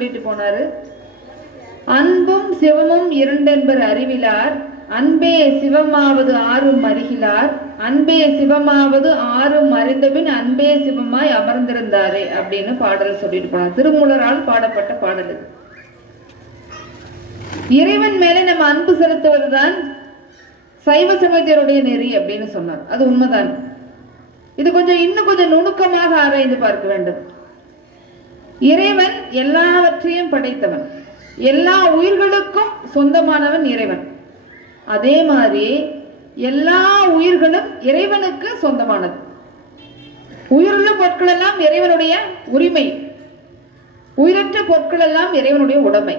சொல்லிட்டு போனாரு. அன்பும் சிவமும் இரண்டென்பர் அறிவிலார். அன்பே சிவமாவது ஆறும் அறிகிலார். அன்பே சிவமாவது ஆறும் அறிந்தபின் அன்பே சிவமாய் அமர்ந்திருந்தாரே அப்படின்னு பாடல் சொல்லிட்டு போனார். திருமூலரால் பாடப்பட்ட பாடல் இது. இறைவன் மேலே நம்ம அன்பு செலுத்துவதுதான் சைவ சமயத்தியருடைய நெறி அப்படின்னு சொன்னார். அது உண்மைதான். இது கொஞ்சம் இன்னும் கொஞ்சம் நுணுக்கமாக ஆராய்ந்து பார்க்க வேண்டும். இறைவன் எல்லாவற்றையும் படைத்தவன். எல்லா உயிர்களுக்கும் சொந்தமானவன் இறைவன். அதே மாதிரி எல்லா உயிர்களும் இறைவனுக்கு சொந்தமானது. உயிருள்ள பொருட்கள் எல்லாம் இறைவனுடைய உரிமை. உயிரற்ற பொருட்கள் எல்லாம் இறைவனுடைய உடைமை.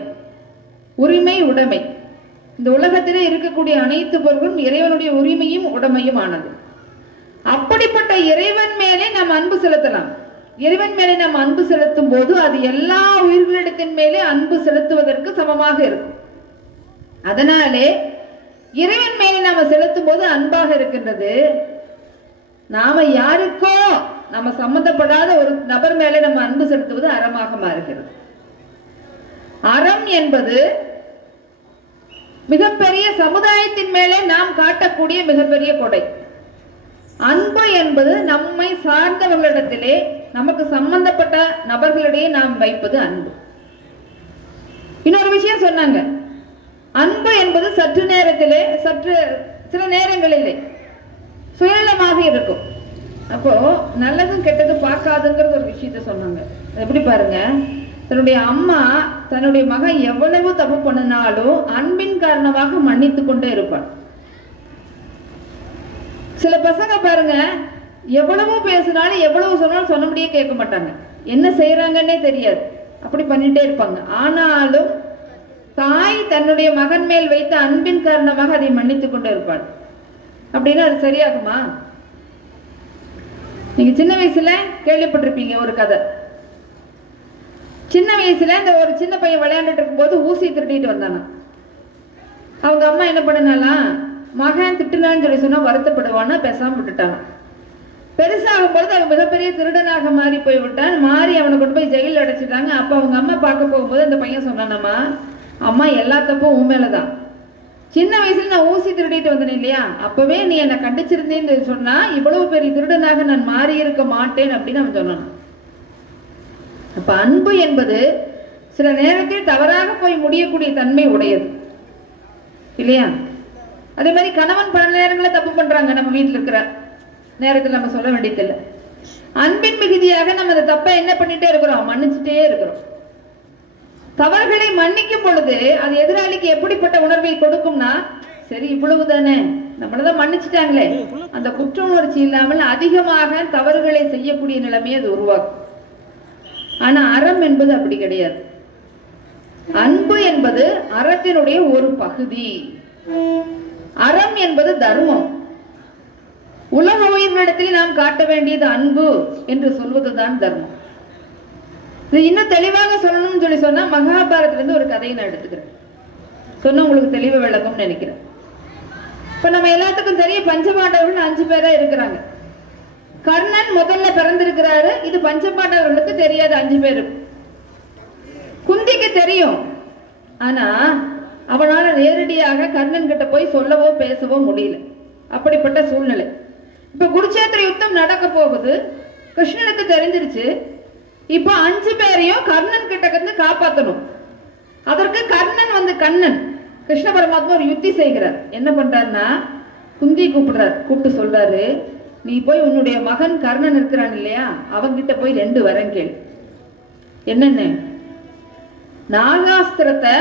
உரிமை உடைமை. இந்த உலகத்திலே இருக்கக்கூடிய அனைத்து பொருட்களும் இறைவனுடைய உரிமையும் உடைமையும் ஆனது. அப்படிப்பட்ட இறைவன் மேலே நாம் அன்பு செலுத்தலாம். இறைவன் மேலே நாம் அன்பு செலுத்தும் போது அது எல்லா உயிர்களிடத்தின் மேலே அன்பு செலுத்துவதற்கு சமமாக இருக்கும். அதனாலே இறைவன் மேலே நாம செலுத்தும் போது அன்பாக இருக்கின்றது. நாம யாருக்கோ நம்ம சம்பந்தப்படாத ஒரு நபர் மேலே நம்ம அன்பு செலுத்துவது அறமாக மாறுகிறது. அறம் என்பது மிகப்பெரிய சமுதாயத்தின் மேலே நாம் காட்டக்கூடிய மிகப்பெரிய கொடை. அன்பு என்பது நம்மை சார்ந்தவர்களிடத்திலே நமக்கு சம்பந்தப்பட்ட நபர்களிடையே நாம் வைப்பது அன்பு. இன்னொரு விஷயம் சொன்னாங்க. அன்பு என்பது சற்று நேரத்திலே சற்று சில நேரங்களிலே சுயநலமாக இருக்கும். அப்போ நல்லதும் கெட்டதும் பார்க்காதுங்கிறது ஒரு விஷயத்த சொன்னாங்க. எப்படி பாருங்க? தன்னுடைய அம்மா தன்னுடைய மகன் எவ்வளவு தப்பு பண்ணினாலும் அன்பின் காரணமாக மன்னித்து கொண்டே இருப்பாள். சில பசங்க பாருங்க எவ்வளவோ பேசினாலும் எவ்வளவு சொன்னாலும் சொன்னபடியே கேட்க மாட்டாங்க. என்ன செய்யறாங்கன்னே தெரியாது. அப்படி பண்ணிட்டே இருப்பாங்க. ஆனாலும் தாய் தன்னுடைய மகன் மேல் வைத்த அன்பின் காரணமாக அதை மன்னித்து கொண்டு இருப்பாள். அப்படின்னா அது சரியாகுமா? நீங்க சின்ன வயசுல கேள்விப்பட்டிருப்பீங்க ஒரு கதை. சின்ன வயசுல இந்த ஒரு சின்ன பையன் விளையாண்டுட்டு இருக்கும்போது ஊசி திருட்டிட்டு வந்தானா? அவங்க அம்மா என்ன பண்ணினாலாம்? மகன் திட்டுனான்னு சொல்லி சொன்னா வருத்தப்படுவான்னா பேசாம விட்டுட்டாங்க பெருசாகும் பொழுது அவன் மிகப்பெரிய திருடனாக மாறி போய்விட்டான். மாறி அவனை கொண்டு போய் ஜெயிலில் அடைச்சிட்டாங்க. அப்போ அவங்க அம்மா பார்க்க போகும்போது அந்த பையன் சொன்னானம்மா அம்மா எல்லா தப்பும் உன் மேலதான். சின்ன வயசுல நான் ஊசி திருடிட்டு வந்தேன் இல்லையா? அப்பவே நீ என்னை கண்டிச்சிருந்தேன்னு சொன்னா இவ்வளவு பெரிய திருடனாக நான் மாறி இருக்க மாட்டேன் அப்படின்னு அவன் சொன்னான். அப்ப அன்பு என்பது சில நேரத்தில் தவறாக போய் முடியக்கூடிய தன்மை உடையது. இல்லையா? அதே மாதிரி கணவன் பல நேரங்களில் தப்பு பண்றாங்க நம்ம வீட்டில் இருக்கிற நேரத்தில் நம்ம சொல்ல வேண்டியதில்லை. அன்பின் மிகுதியாக நம்ம அந்த தப்பை என்ன பண்ணிட்டே இருக்கிறோம்? மன்னிச்சுட்டே இருக்கிறோம். தவறுகளை மன்னிக்கும் பொழுது அது எதிராளிக்கு எப்படிப்பட்ட உணர்வை கொடுக்கும்னா சரி இவ்வளவு தானே நம்மளதான் மன்னிச்சுட்டாங்களே. அந்த குற்ற உணர்ச்சி இல்லாமல் அதிகமாக தவறுகளை செய்யக்கூடிய நிலைமையை அது உருவாக்கும். ஆனா அறம் என்பது அப்படி கிடையாது. அன்பு என்பது அறத்தினுடைய ஒரு பகுதி. அறம் என்பது தர்மம். உலக உயிர்களிடத்தில் நாம் காட்ட வேண்டியது அன்பு என்று சொல்வதுதான் தர்மம். இது இன்னும் தெளிவாக சொல்லணும்னு சொல்லி சொன்னா மகாபாரதத்துல ஒரு கதையை நான் எடுத்துக்கிறேன். சொன்னா உங்களுக்கு தெளிவு விளக்கும்னு நினைக்கிறேன். இப்ப நம்ம எல்லாத்துக்கும் தெரிய பஞ்சபாண்டவர்கள் அஞ்சு பேரா இருக்கிறாங்க. கர்ணன் முதல்ல பிறந்திருக்கிறாரு. இது பஞ்சபாண்டவர்களுக்கு தெரியாது அஞ்சு பேரும். குந்திக்கு தெரியும். ஆனா அவனால நேரடியாக கர்ணன் கிட்ட போய் சொல்லவோ பேசவோ முடியல. அப்படிப்பட்ட சூழ்நிலை. இப்ப குருச்சேத்திர யுத்தம் நடக்க போகுது. கிருஷ்ணனுக்கு தெரிஞ்சிருச்சு. இப்ப அஞ்சு பேரையும் கர்ணன் கிட்ட இருந்து காப்பாத்தணும். அதற்கு கர்ணன் வந்து கண்ணன். கிருஷ்ண பரமாத்மா ஒரு யுத்தி செய்கிறார். என்ன பண்றாருன்னா குந்தி கூப்பிடுறார். கூப்பிட்டு சொல்றாரு நீ போய் உன்னுடைய மகன் கர்ணன் இருக்கிறான் இல்லையா? அவங்கிட்ட போய் ரெண்டு வரம் கேள். என்னன்னு? நாகாஸ்திரத்தை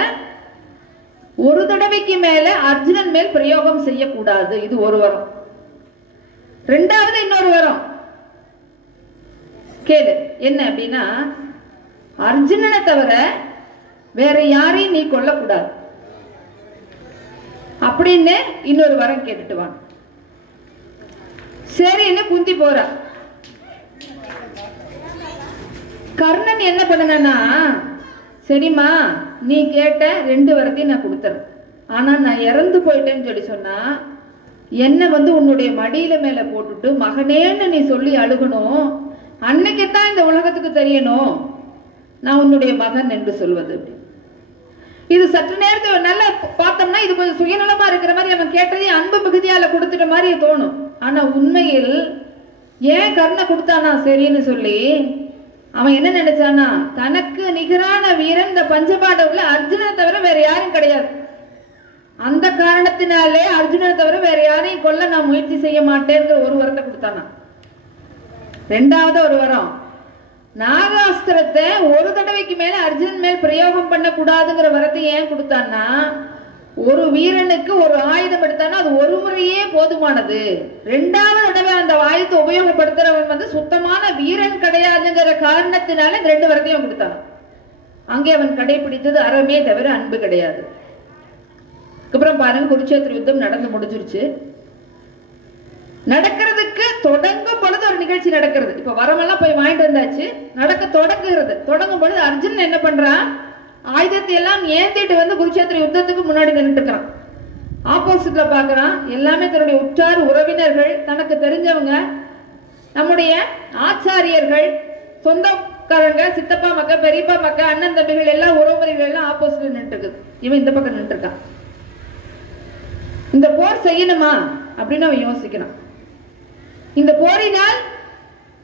ஒரு தடவைக்கு மேல அர்ஜுனன் மேல் பிரயோகம் செய்யக்கூடாது. இது ஒரு வரம். ரெண்டாவது இன்னொரு வரம். கேளு. என்ன அப்படின்னா அர்ஜுனனை தவிர வேற யாரையும் நீ கொல்லக்கூடாது. அப்படின்னு இன்னொரு வரம் கேட்டுட்டு வாங்க சரின்னு குந்தி போறா. கர்ணன் என்ன பண்ணனா சரிம்மா நீ கேட்ட ரெண்டு வரத்தையும் நான் கொடுத்துறேன். ஆனா நான் இறந்து போயிட்டேன்னு சொல்லி சொன்னா என்னை வந்து உன்னுடைய மடியில மேல போட்டுட்டு மகனேன்னு நீ சொல்லி அழுகணும். அன்னைக்குத்தான் இந்த உலகத்துக்கு தெரியணும். நான் உன்னுடைய மகன் என்று சொல்வது அப்படி. இது சற்று நேரத்தை நல்லா பார்த்தோம்னா இது கொஞ்சம் சுயநலமா இருக்கிற மாதிரி அவன் கேட்டதே அன்பு மிகுதியால கொடுத்துட்ட மாதிரி தோணும். ஆனா உண்மையில் ஏன் கர்ணை கொடுத்தானா சரின்னு சொல்லி அவன் என்ன நினைச்சானா தனக்கு நிகரான வீரன் இந்த பஞ்சபாண்டவுல அர்ஜுனனை தவிர வேற யாரும் கிடையாது. அந்த காரணத்தினாலே அர்ஜுனனை தவிர வேற யாரையும் கொல்ல நான் முயற்சி செய்ய மாட்டேங்கிற ஒரு வரத்தை கொடுத்தானா ரெண்டாவது ஒரு வரம். நாகாஸ்திரத்தை ஒரு தடவைக்கு மேல அர்ஜுனன் மேல் பிரயோகம் பண்ண கூடாதுங்கிற வரத்தை ஏன் கொடுத்தான்னா ஒரு வீரனுக்கு ஒரு ஆயுதம் எடுத்தானா அது ஒரு முறையே போதுமானது. ரெண்டாவது தடவை அந்த ஆயுதத்தை உபயோகப்படுத்துறவன் வந்து சுத்தமான வீரன் கிடையாதுங்கிற காரணத்தினால இந்த ரெண்டு வரத்தையும் கொடுத்தான். அங்கே அவன் கடைபிடித்தது அறமே தவிர அன்பு கிடையாது. அப்புறம் பாருங்க குருட்சேத்திர யுத்தம் நடந்து முடிஞ்சிருச்சு. நடக்கிறதுக்கு தொடங்கும் பொழுது ஒரு நிகழ்ச்சி நடக்கிறது. இப்ப வரமெல்லாம் போய் வாங்கிட்டு வந்தாச்சு. நடக்க தொடங்குகிறது. தொடங்கும் பொழுது அர்ஜுன் என்ன பண்றான்? ஆயுதத்தை எல்லாம் ஏந்திட்டு வந்து குருட்சேத்திர யுத்தத்துக்கு முன்னாடி நின்றுட்டு இருக்கிறான் ஆப்போசிட்ல பாக்குறான். எல்லாமே தன்னுடைய உற்றார் உறவினர்கள் தனக்கு தெரிஞ்சவங்க நம்முடைய ஆச்சாரியர்கள் சொந்தக்காரங்க சித்தப்பா மக்க பெரியப்பா மக்க அண்ணன் தம்பிகள் எல்லாம் உறவுமுறைகள் எல்லாம் ஆப்போசிட்ல நின்று இருக்குது இவன் இந்த பக்கம் நின்று இருக்கான் இந்த போர் செய்யணுமா? அப்படின்னு அவன் யோசிக்கிறான். இந்த போரினால்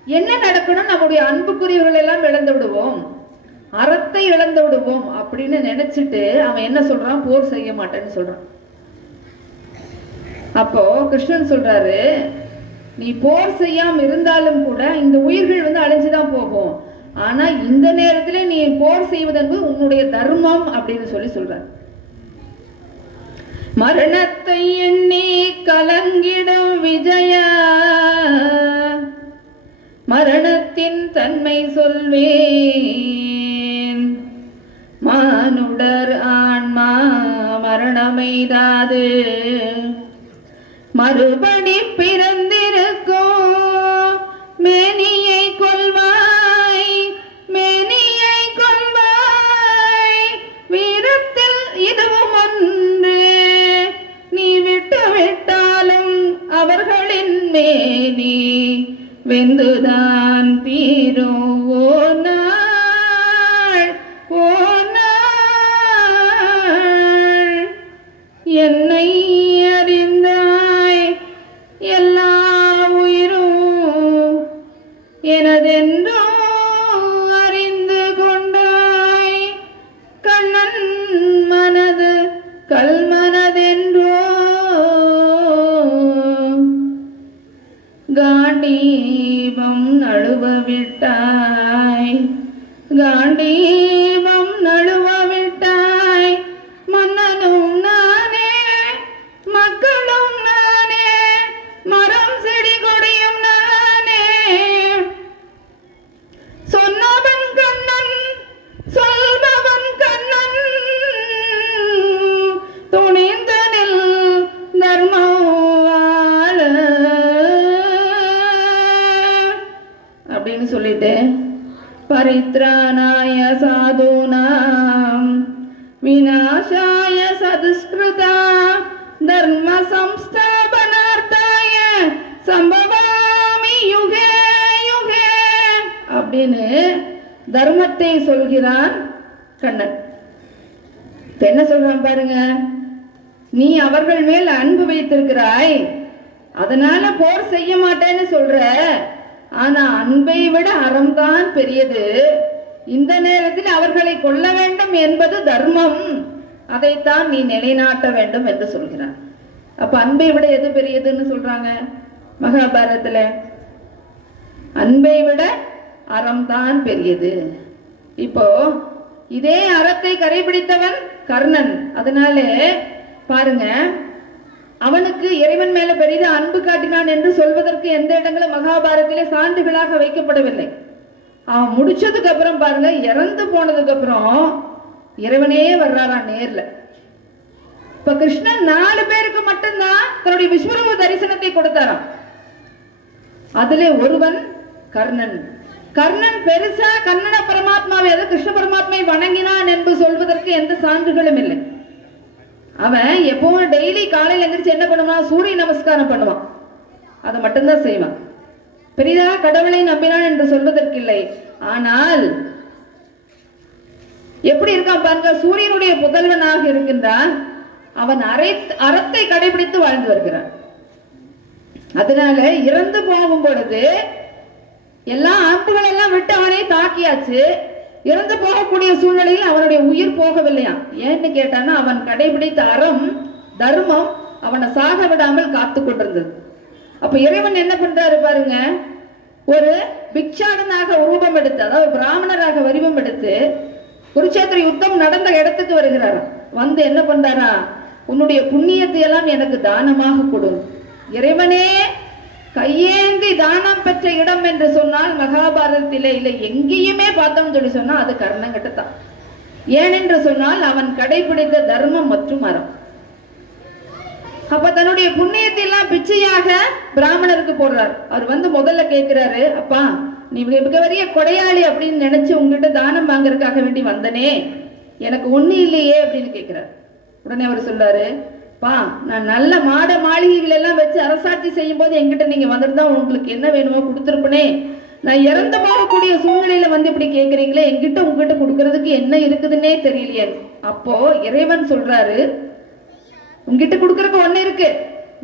என்ன நடக்கணும்? நம்முடைய அன்புக்குரியவர்கள் எல்லாம் இழந்து விடுவோம். அறத்தை இழந்து விடுவோம் அப்படின்னு நினைச்சிட்டு அவன் என்ன சொல்றான்? போர் செய்ய மாட்டேன்னு சொல்றான். அப்போ கிருஷ்ணன் சொல்றாரு நீ போர் செய்யாம இருந்தாலும் கூட இந்த உயிர்கள் வந்து அழிஞ்சுதான் போகும். ஆனா இந்த நேரத்துல நீ போர் செய்வது என்பது உன்னுடைய தர்மம் அப்படின்னு சொல்லி சொல்றாரு. மரணத்தை எண்ணி கலங்கிடும் விஜயா. மரணத்தின் தன்மை சொல்வேன். மானுடர் ஆன்மா மரணமைதாது மறுபடி பிற வெந்துதான் நழுவ பரித்ராணாய साधूनां विनाशाय सदुष्कृता தர்ம சம்ஸ்தாபனார்த்தாய சம்பவாமி யுகே யுகே அப்படின்னு தர்மத்தை சொல்கிறான் கண்ணன். என்ன சொல்றான் பாருங்க? நீ அவர்கள் மேல் அன்பு வைத்திருக்கிறாய் அதனால போர் செய்ய மாட்டேன்னு சொல்ற. ஆனா அன்பை விட அறம்தான் பெரியது. இந்த நேரத்தில் அவர்களை கொல்ல வேண்டும் என்பது தர்மம். அதைத்தான் நீ நிலைநாட்ட வேண்டும் என்று சொல்கிறான். அப்ப அன்பை விட எது பெரியதுன்னு சொல்றாங்க மகாபாரதத்துல? அன்பை விட அறம்தான் பெரியது. இப்போ இதே அறத்தை கடைபிடித்தவன் கர்ணன். அதனாலே பாருங்க அவனுக்கு இறைவன் மேல பெரித அன்பு காட்டினான் என்று சொல்வதற்கு எந்த இடங்களும் மகாபாரத்திலே சான்றுகளாக வைக்கப்படவில்லை. அவன் முடிச்சதுக்கு அப்புறம் பாருங்க இறந்து போனதுக்கு அப்புறம் இறைவனே வர்றாராம் நேர்ல. இப்ப கிருஷ்ணன் நாலு பேருக்கு மட்டும்தான் தன்னுடைய விஸ்வரூப தரிசனத்தை கொடுத்தாராம். அதிலே ஒருவன் கர்ணன். கர்ணன் பெருசா கர்ணன பரமாத்மாவை அதாவது கிருஷ்ண பரமாத்மை வணங்கினான் என்று சொல்வதற்கு எந்த சான்றுகளும் இல்லை. அவன் எப்பவும் டெய்லி காலையில எந்திரிச்சு என்ன பண்ணுவான் சூரிய நமஸ்காரம் பண்ணுவான். அதை மட்டும்தான் செய்வான். பெரிதாக கடவுளை நம்பினான் என்று சொல்வதற்கில்லை. ஆனால் எப்படி இருக்கான் பாருங்க சூரியனுடைய புதல்வனாக இருக்கின்றான். அவன் அரை அறத்தை கடைபிடித்து வாழ்ந்து வருகிறான். அதனால இறந்து போகும் பொழுது எல்லா அம்புகள் எல்லாம் விட்டு அவனை தாக்கியாச்சு. இறந்து போகக்கூடிய சூழ்நிலையில் அவனுடைய உயிர் போகவில்லையா? ஏன்னு கேட்டான்னா அவன் கடைபிடித்த அறம் தர்மம் அவனை சாக விடாமல் காத்து கொண்டிருந்தது. அப்ப இறைவன் என்ன பண்றாரு பாருங்க ஒரு பிக்ஷாடனாக உருவம் எடுத்து அதாவது பிராமணராக வடிவம் எடுத்து குருச்சேத்திர யுத்தம் நடந்த இடத்துக்கு வருகிறார் வந்து என்ன பண்றாரா உன்னுடைய புண்ணியத்தை எல்லாம் எனக்கு தானமாக கொடு. இறைவனே கையேந்தி தானம் பெற்ற இடம் என்று சொன்னால் மகாபாரதத்திலே இல்லை. எங்கேயுமே பார்த்தோம்னு சொல்லி சொன்னா அது கர்ணங்கிட்ட தான் ஏனென்று சொன்னால் அவன் கடைபிடித்த தர்மம் மற்றும் அறம். அப்ப தன்னுடைய புண்ணியத்தை எல்லாம் பிச்சையாக பிராமணருக்கு போடுறார். அவர் வந்து முதல்ல கேட்கிறாரு அப்பா நீ மிகப்பெரிய மிக பெரிய கொடையாளி அப்படின்னு நினைச்சு உங்ககிட்ட தானம் வாங்குறதுக்காக வேண்டி வந்தனே. எனக்கு ஒண்ணு இல்லையே அப்படின்னு கேட்கிறார் உடனே அவர் சொல்றாரு பா நான் நல்ல மாட மாளிகைகள் எல்லாம் வச்சு அரசாட்சி செய்யும் போது எங்கிட்ட நீங்க வந்திருந்தா உங்களுக்கு என்ன வேணுமோ கொடுத்துருப்பனே. நான் இறந்து போகக்கூடிய சூழ்நிலையில வந்து இப்படி கேக்குறீங்களே எங்கிட்ட உங்ககிட்ட கொடுக்கறதுக்கு என்ன இருக்குதுன்னே தெரியலையே. அப்போ இறைவன் சொல்றாரு உங்ககிட்ட கொடுக்கறதுக்கு ஒண்ணு இருக்கு.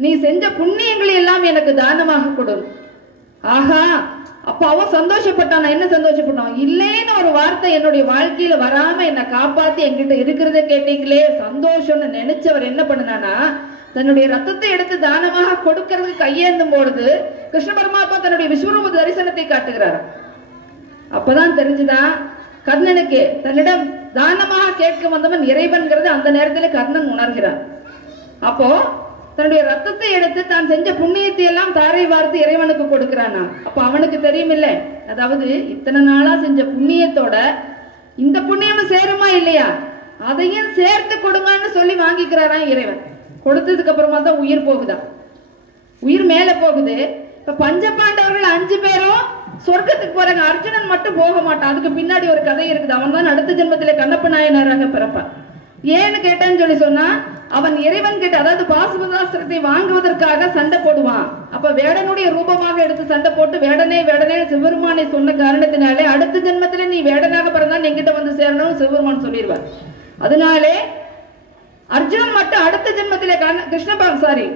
நீ செஞ்ச புண்ணியங்களை எல்லாம் எனக்கு தானமாக கொடு. ஆஹா அப்ப அவன் சந்தோஷப்பட்டான் நான் என்ன சந்தோஷப்பட்டான் இல்லைன்னு ஒரு வார்த்தை என்னுடைய வாழ்க்கையில வராம என்னை காப்பாத்தி என்கிட்ட இருக்கிறத கேட்டீங்களே சந்தோஷம்னு நினைச்சவர் என்ன பண்ணுனானா தன்னுடைய ரத்தத்தை எடுத்து தானமாக கொடுக்கறதுக்கு கையேந்தும் பொழுது கிருஷ்ண பரமாத்மா தன்னுடைய விஸ்வரூப தரிசனத்தை காட்டுகிறார். அப்பதான் தெரிஞ்சுதா கர்ணனுக்கு தன்னிடம் தானமாக கேட்க வந்தவன் இறைவன்கிறது அந்த நேரத்துல கர்ணன் உணர்கிறான். அப்போ தன்னுடைய ரத்தத்தை எடுத்து தான் செஞ்ச புண்ணியத்தை எல்லாம் தாரை வார்த்து இறைவனுக்கு கொடுக்கிறானா. அப்ப அவனுக்கு தெரியுமில்ல. அதாவது இத்தனை நாளா செஞ்ச புண்ணியத்தோட இந்த புண்ணியம் சேருமா இல்லையா? அதையும் சேர்த்து கொடுங்கன்னு சொல்லி வாங்கிக்கிறாராம் இறைவன். கொடுத்ததுக்கு அப்புறமா தான் உயிர் போகுதா? உயிர் மேல போகுது. இப்ப பஞ்ச பாண்டவர்கள் அஞ்சு பேரும் சொர்க்கத்துக்கு போறாங்க. அர்ஜுனன் மட்டும் போக மாட்டான். அதுக்கு பின்னாடி ஒரு கதை இருக்குது. அவன் தான் அடுத்த ஜென்மத்திலே கண்ணப்ப நாயனாராக பிறப்பான். ஏன்னு கேட்டேன்னு சொல்லி சொன்னா அவன் இறைவன் கிட்ட அதாவது பாசுபதாஸ்திரத்தை வாங்குவதற்காக சண்டை போடுவான். அப்ப வேடனுடைய ரூபமாக எடுத்து சண்டை போட்டு வேடனே வேடனே சிவருமானை சொன்ன காரணத்தினாலே அடுத்த ஜென்மத்திலே நீ வேடனாக பிறந்தா எங்கிட்ட வந்து சேரணும் சிவருமான் சொல்லிடுவார். அதனாலே அர்ஜுனன் மட்டும் அடுத்த ஜென்மத்திலே கண்ண கிருஷ்ணபா சாரி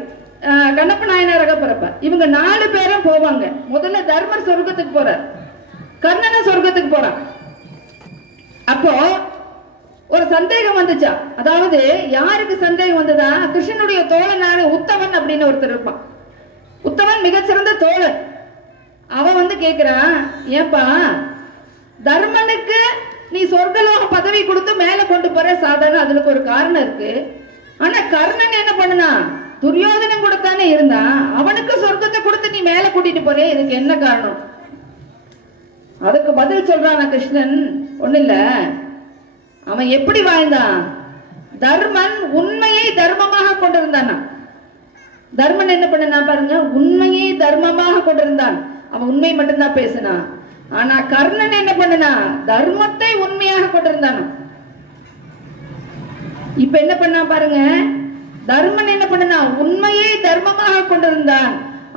கண்ணப்ப நாயனாராக பிறப்பார். இவங்க நாலு பேரும் போவாங்க. முதல்ல தர்மர் சொர்க்கத்துக்கு போறார். கர்ணன சொர்க்கத்துக்கு போறான். அப்போ சந்தேகம் வந்துச்சா? அதாவது யாருக்கு சந்தேகம் வந்ததா? கிருஷ்ணனுடைய தோழனான உத்தவன் அப்படின்னு ஒருத்தர் இருப்பான். உத்தவன் மிகச்சிறந்த தோழன். அவன் வந்து கேக்குறான் ஏப்பா தர்மனுக்கு நீ சொர்க்கலோக பதவி கொடுத்து மேல கொண்டு போற சாதாரண அதுக்கு ஒரு காரணம் இருக்கு. ஆனா கர்ணன் என்ன பண்ணுனா துரியோதனன் கூட தானே இருந்தான். அவனுக்கு சொர்க்கத்தை கொடுத்து நீ மேல கூட்டிட்டு போறே இதுக்கு என்ன காரணம்? அதுக்கு பதில் சொல்றான் கிருஷ்ணன். ஒண்ணு இல்லை. அவன் எப்படி வாழ்ந்தான்? தர்மன் உண்மையை தர்மமாக கொண்டிருந்தான். தர்மன் என்ன பண்ணனா பாருங்க உண்மையை தர்மமாக கொண்டிருந்தான். அவன் உண்மை மட்டும்தான் பேசினான். ஆனா கர்ணன் என்ன பண்ணனா? தர்மத்தை உண்மையாக கொண்டிருந்தான். இப்ப என்ன பண்ணா பாருங்க தர்மன் என்ன பண்ணனா? உண்மையை தர்மமாக கொண்டிருந்தான்.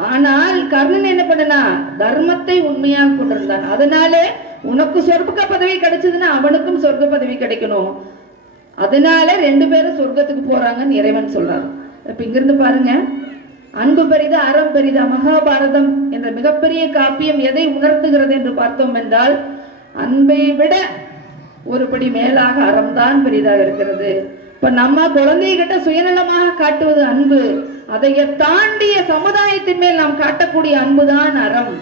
ஆனால் கர்ணன் என்ன பண்ணனா? தர்மத்தை உண்மையாக கொண்டிருந்தான். அதனாலே உனக்கு சொர்க்க பதவி கிடைச்சதுன்னா அவனுக்கும் சொர்க்க பதவி கிடைக்கணும். அதனால ரெண்டு பேரும் சொர்க்கத்துக்கு போறாங்கன்னு இறைவன் சொல்றாரு. இப்ப இங்கிருந்து பாருங்க. அன்பு பெரிதா அறம் பெரிதா மகாபாரதம் என்ற மிகப்பெரிய காப்பியம் எதை உணர்த்துகிறது என்று பார்த்தோம் என்றால் அன்பை விட ஒருபடி மேலாக அறம்தான் பெரிதாக இருக்கிறது. இப்ப நம்ம குழந்தைகிட்ட சுயநலமாக காட்டுவது அன்பு. அதைய தாண்டிய சமுதாயத்தின் மேல் நாம் காட்டக்கூடிய அன்புதான் அறம்.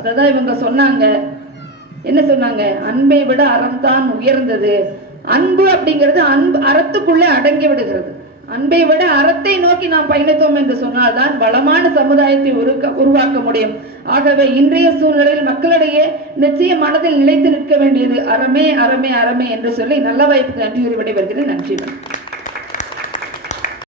அததான் இவங்க சொன்னாங்க. என்ன சொன்னாங்க? அன்பை விட அறம் தான் உயர்ந்தது. அன்பு அப்படிங்கிறது அன்பு அறத்துக்குள்ளே அடங்கி விடுகிறது. அன்பை விட அறத்தை நோக்கி நாம் பயணித்தோம் என்று சொன்னால்தான் வளமான சமுதாயத்தை உருக்க உருவாக்க முடியும். ஆகவே இன்றைய சூழ்நிலையில் மக்களிடையே நிச்சயம் மனதில் நிலைத்து நிற்க வேண்டியது அறமே அறமே அறமே என்று சொல்லி நல்ல வாய்ப்புக்கு நன்றி கூறி விடைபெறுகிறேன். நன்றி